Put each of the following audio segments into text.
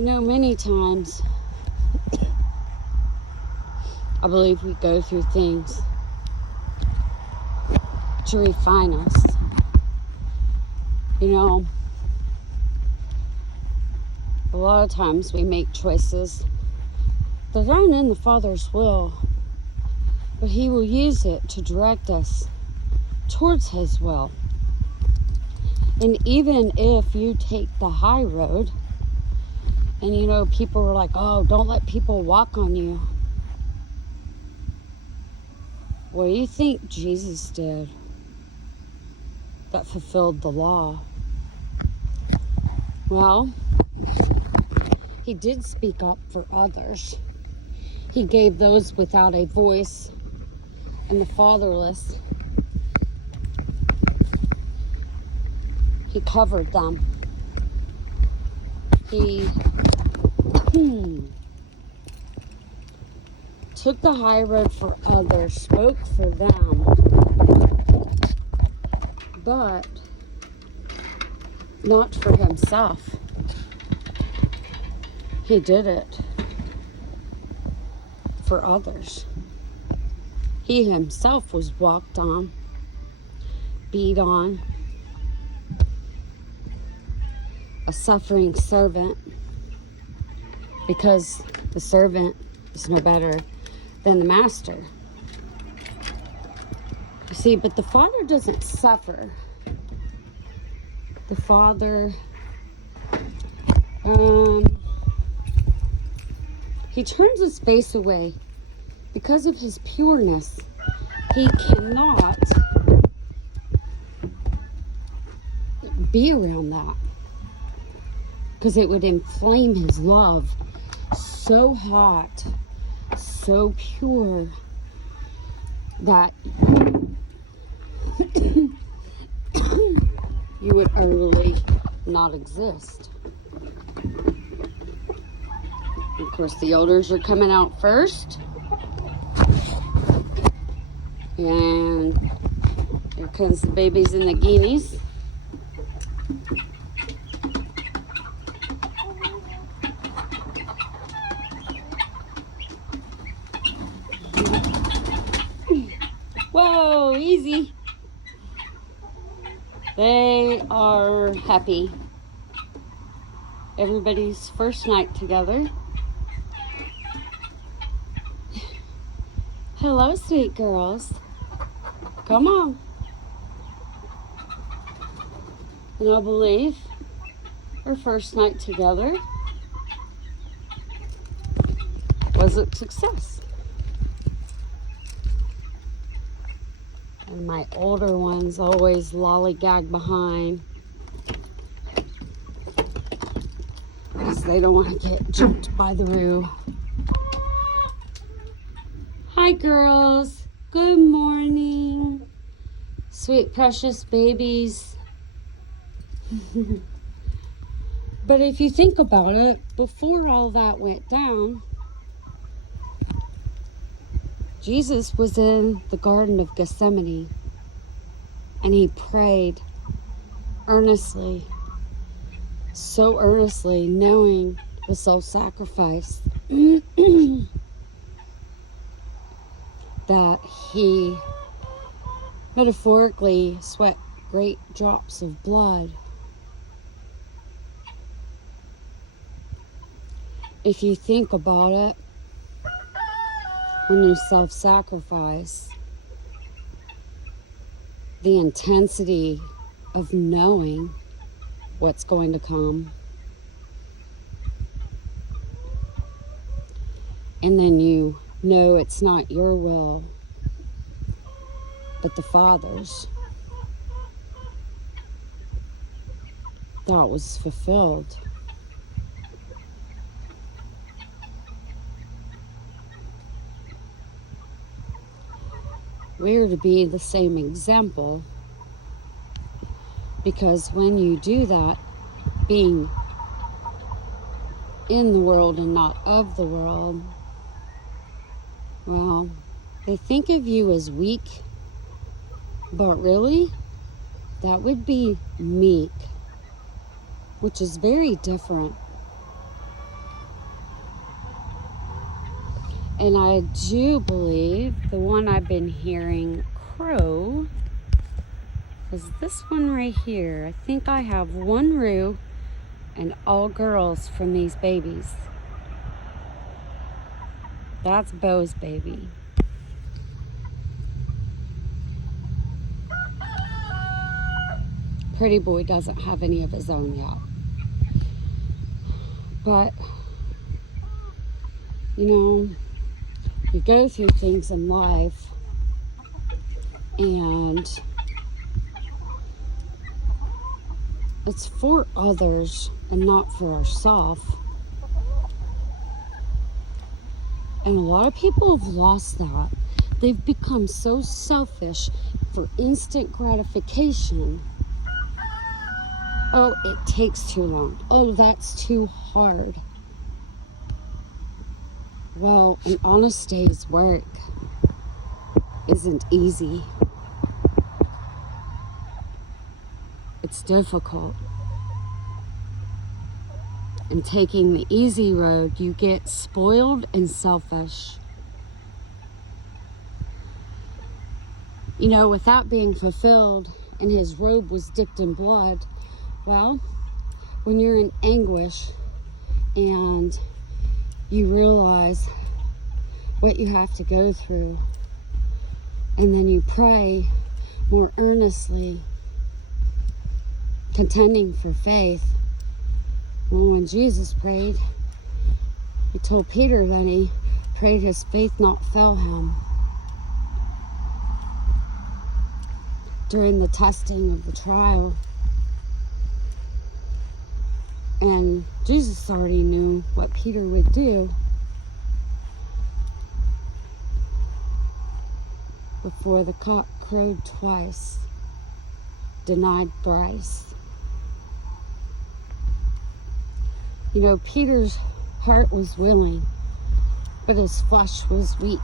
Many times I believe we go through things to refine us. A lot of times we make choices that aren't in the Father's will, but He will use it to direct us towards His will. And even if you take the high road, and people were like, oh, don't let people walk on you. What do you think Jesus did that fulfilled the law? Well, He did speak up for others. He gave those without a voice and the fatherless. He covered them. He took the high road for others, spoke for them, but not for Himself. He did it for others. He Himself was walked on, beat on, a suffering servant, because the servant is no better than the master. You see, but the Father doesn't suffer. The Father, He turns His face away because of His pureness. He cannot be around that, because it would inflame His love so hot, so pure, that you would utterly not exist. Of course, the elders are coming out first. And here comes the babies and the guineas. Whoa, easy. They are happy. Everybody's first night together. Hello, sweet girls. Come on. And I believe our first night together was a success. And my older ones always lollygag behind, because they don't want to get jumped by the roo. Hi, girls. Good morning. Sweet, precious babies. But if you think about it, before all that went down, Jesus was in the Garden of Gethsemane, and He prayed earnestly, so earnestly, knowing the self-sacrifice that He metaphorically sweat great drops of blood. If you think about it, when you self-sacrifice, the intensity of knowing what's going to come, and then you know it's not your will, but the Father's, that was fulfilled. We're to be the same example, because when you do that, being in the world and not of the world, well, they think of you as weak, but really, that would be meek, which is very different. And I do believe the one I've been hearing crow is this one right here. I think I have one roux and all girls from these babies. That's Bo's baby. Pretty Boy doesn't have any of his own yet. But, you know, you go through things in life and it's for others and not for ourselves. And a lot of people have lost that. They've become so selfish for instant gratification. Oh, it takes too long. Oh, that's too hard. Well, an honest day's work isn't easy. It's difficult. And taking the easy road, you get spoiled and selfish. You know, without being fulfilled, and his robe was dipped in blood, well, when you're in anguish and you realize what you have to go through, and then you pray more earnestly, contending for faith. Well, when Jesus prayed, he told Peter that he prayed his faith not fail him. During the testing of the trial. And Jesus already knew what Peter would do before the cock crowed twice, denied thrice. You know, Peter's heart was willing, but his flesh was weak.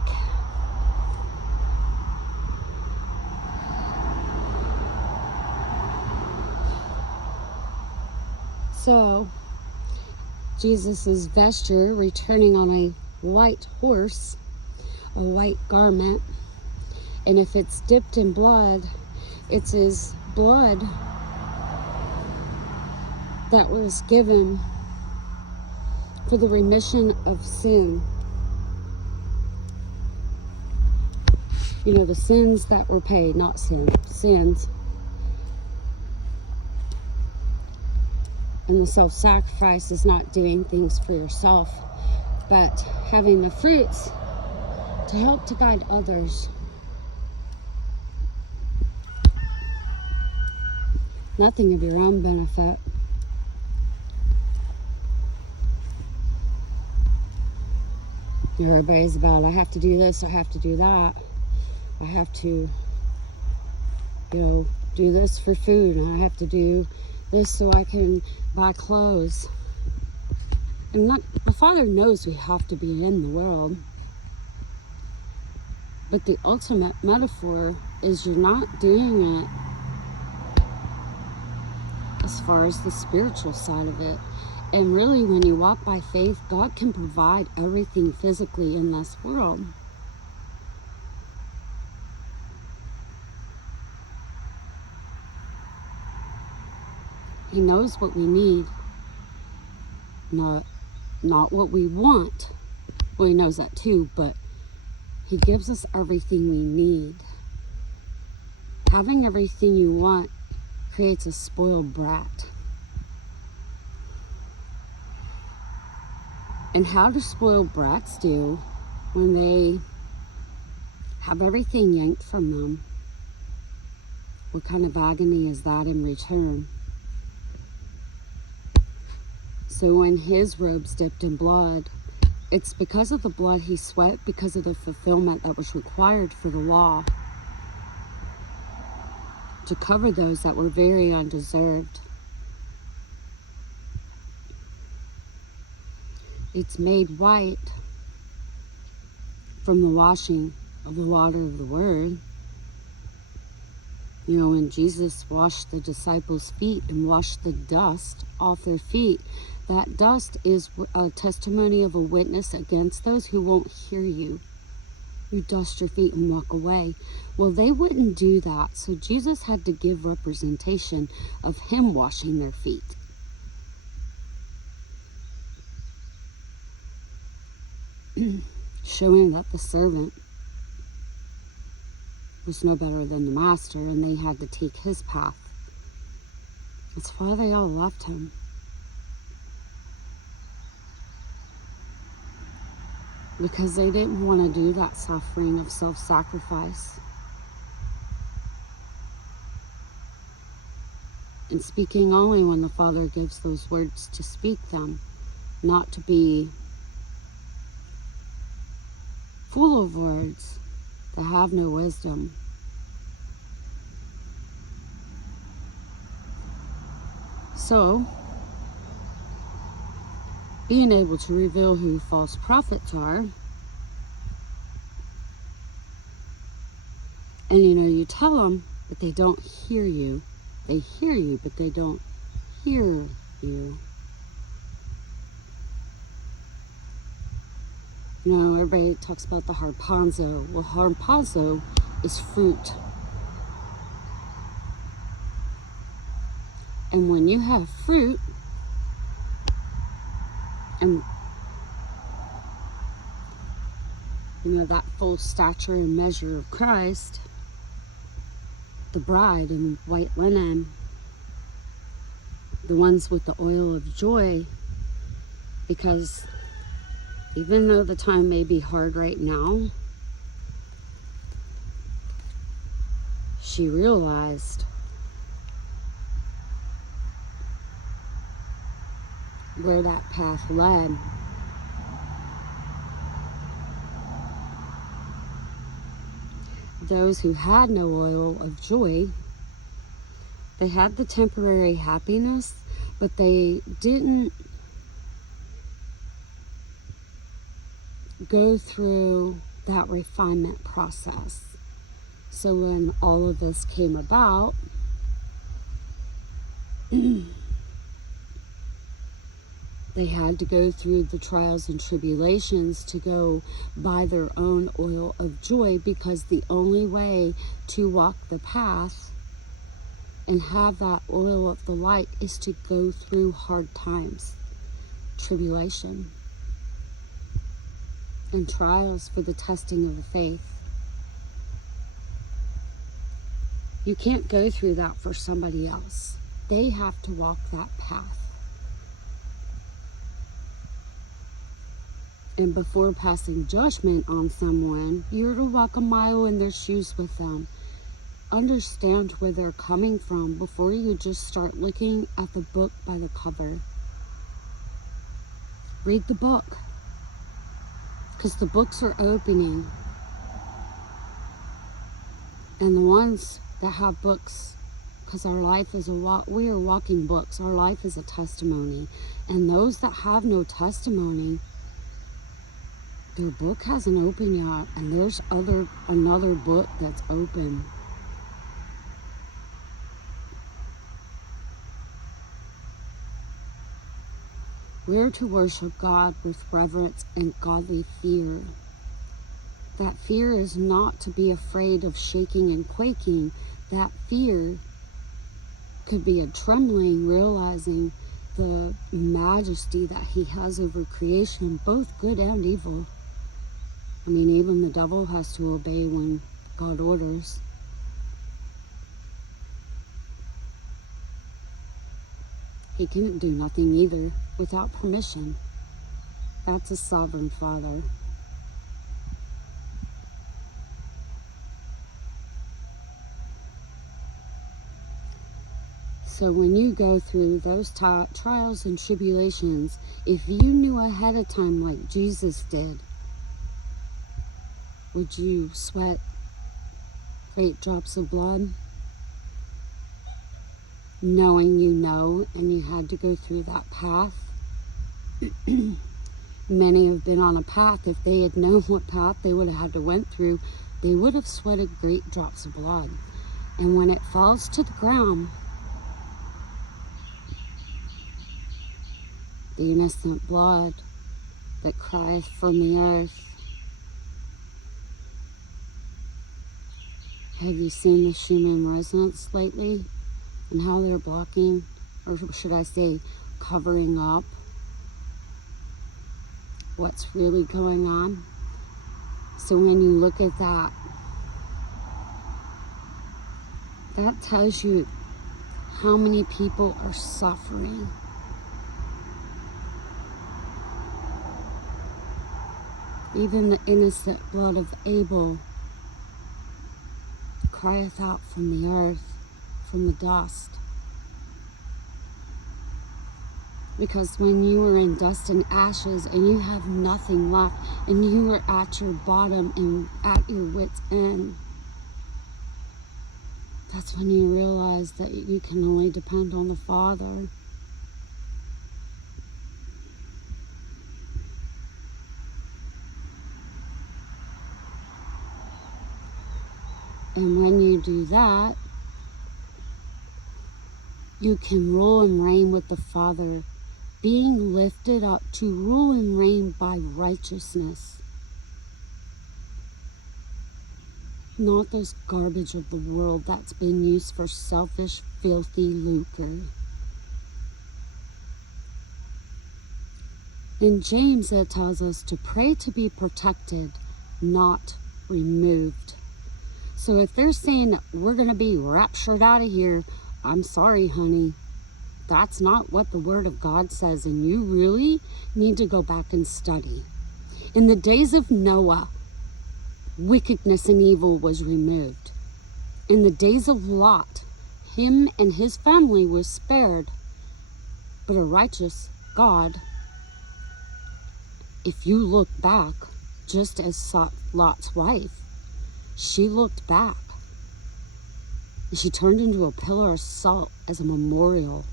So, Jesus' vesture returning on a white horse, a white garment, and if it's dipped in blood, it's his blood that was given for the remission of sin. You know, the sins that were paid, not sins. And the self-sacrifice is not doing things for yourself, but having the fruits to help to guide others. Nothing of your own benefit. Everybody's about, I have to do this, I have to do that. I have to, do this for food, and I have to do this so I can buy clothes. And the Father knows we have to be in the world. But the ultimate metaphor is you're not doing it as far as the spiritual side of it. And really, when you walk by faith, God can provide everything physically in this world. He knows what we need, not what we want. Well, he knows that too, but he gives us everything we need. Having everything you want creates a spoiled brat. And how do spoiled brats do when they have everything yanked from them? What kind of agony is that in return? So when his robe's dipped in blood, it's because of the blood he sweat, because of the fulfillment that was required for the law to cover those that were very undeserved. It's made white from the washing of the water of the word. You know, when Jesus washed the disciples' feet and washed the dust off their feet, that dust is a testimony of a witness against those who won't hear you. You dust your feet and walk away. Well, they wouldn't do that, so Jesus had to give representation of him washing their feet. Showing that the servant was no better than the master, and they had to take his path. That's why they all left him. Because they didn't want to do that suffering of self-sacrifice. And speaking only when the Father gives those words to speak them, not to be full of words that have no wisdom. So, being able to reveal who false prophets are, and you tell them, but they don't hear you. They hear you, but they don't hear you. Everybody talks about the harpazo. Well, harpazo is fruit. And when you have fruit, and that full stature and measure of Christ, the bride in white linen, the ones with the oil of joy, because even though the time may be hard right now, she realized where that path led. Those who had no oil of joy, they had the temporary happiness, but they didn't go through that refinement process. So when all of this came about, they had to go through the trials and tribulations to go buy their own oil of joy, because the only way to walk the path and have that oil of the light is to go through hard times, tribulation, and trials for the testing of the faith. You can't go through that for somebody else. They have to walk that path. And before passing judgment on someone, you're to walk a mile in their shoes with them. Understand where they're coming from before you just start looking at the book by the cover. Read the book, because the books are opening. And the ones that have books, because our life is we are walking books. Our life is a testimony. And those that have no testimony, their book hasn't opened yet, and there's another book that's open. We're to worship God with reverence and godly fear. That fear is not to be afraid of shaking and quaking. That fear could be a trembling, realizing the majesty that He has over creation, both good and evil. Even the devil has to obey when God orders. He can't do nothing either without permission. That's a sovereign Father. So when you go through those trials and tribulations, if you knew ahead of time like Jesus did, would you sweat great drops of blood? Knowing and you had to go through that path. Many have been on a path. If they had known what path they would have had to went through, they would have sweated great drops of blood. And when it falls to the ground, the innocent blood that crieth from the earth. Have you seen the Schumann resonance lately and how they're blocking, or should I say covering up, what's really going on? So when you look at that, that tells you how many people are suffering. Even the innocent blood of Abel crieth out from the earth, from the dust. Because when you are in dust and ashes and you have nothing left and you are at your bottom and at your wit's end, that's when you realize that you can only depend on the Father. And when you do that, you can rule and reign with the Father, being lifted up to rule and reign by righteousness. Not this garbage of the world that's been used for selfish, filthy lucre. In James, it tells us to pray to be protected, not removed. So if they're saying that we're going to be raptured out of here, I'm sorry, honey. That's not what the Word of God says, and you really need to go back and study. In the days of Noah, wickedness and evil was removed. In the days of Lot, him and his family was spared. But a righteous God, if you look back, just as Lot's wife, she looked back. And she turned into a pillar of salt as a memorial.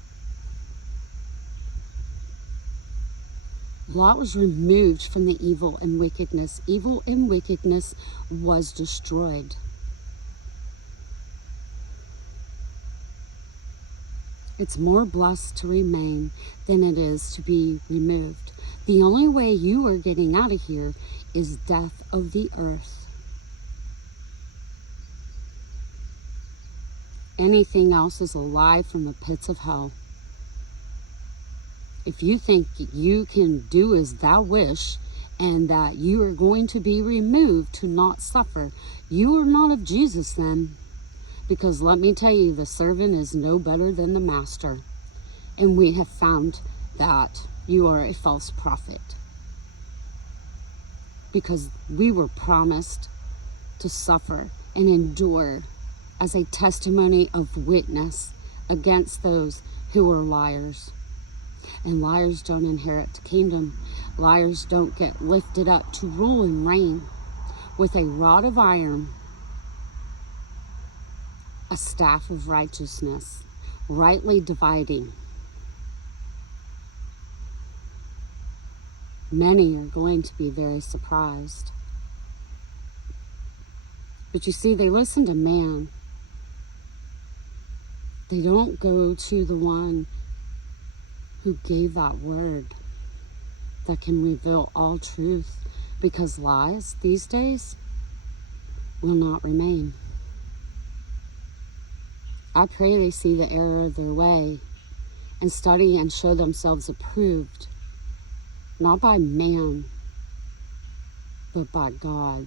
Lot was removed from the evil and wickedness. Evil and wickedness was destroyed. It's more blessed to remain than it is to be removed. The only way you are getting out of here is death of the earth. Anything else is a lie from the pits of hell. If you think you can do as thou wish and that you are going to be removed to not suffer, you are not of Jesus then. Because let me tell you, the servant is no better than the master. And we have found that you are a false prophet. Because we were promised to suffer and endure as a testimony of witness against those who are liars. And liars don't inherit the kingdom. Liars don't get lifted up to rule and reign with a rod of iron, a staff of righteousness, rightly dividing. Many are going to be very surprised. But you see, they listen to man. They don't go to the one who gave that word that can reveal all truth, because lies these days will not remain. I pray they see the error of their way and study and show themselves approved, not by man, but by God.